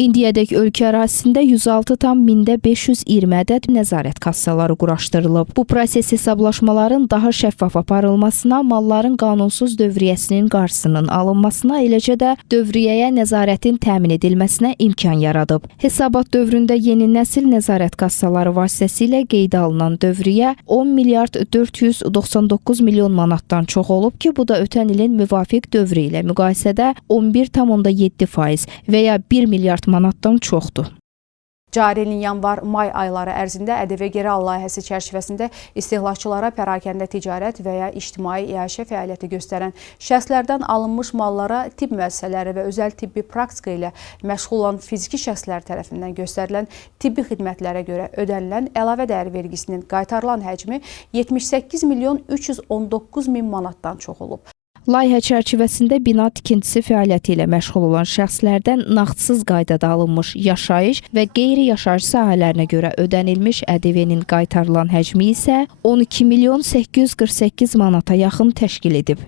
İndiyədək ölkə ərazisində 106,520 ədəd nəzarət kassaları quraşdırılıb. Bu proses hesablaşmaların daha şəffaf aparılmasına, malların qanunsuz dövriyyəsinin qarşısının alınmasına, eləcə də dövriyyəyə nəzarətin təmin edilməsinə imkan yaradıb. Hesabat dövründə yeni nəsil nəzarət kassaları vasitəsilə qeydə alınan dövriyyə 10 milyard 499 milyon manatdan çox olub ki, bu da ötən ilin müvafiq dövrü ilə müqayisədə 11,7% və ya 1 milyard manatdan çoxdur. Cari ilin yanvar-may ayları ərzində ƏDV geri al layihəsi çərçivəsində istehlakçılara pərakəndə ticarət və ya ictimai iaşə fəaliyyəti göstərən şəxslərdən alınmış mallara tibb müəssisələri və özəl tibbi praktika ilə məşğul olan fiziki şəxslər tərəfindən göstərilən tibbi xidmətlərə görə ödənilən əlavə dəyər vergisinin qaytarılan həcmi 78 milyon 319 min manatdan çox olub. Layihə çərçivəsində bina tikintisi fəaliyyəti ilə məşğul olan şəxslərdən nağdsız qaydada alınmış yaşayış və qeyri-yaşayış sahələrinə görə ödənilmiş ƏDV-nin qaytarılan həcmi isə 12 milyon 848 manata yaxın təşkil edib.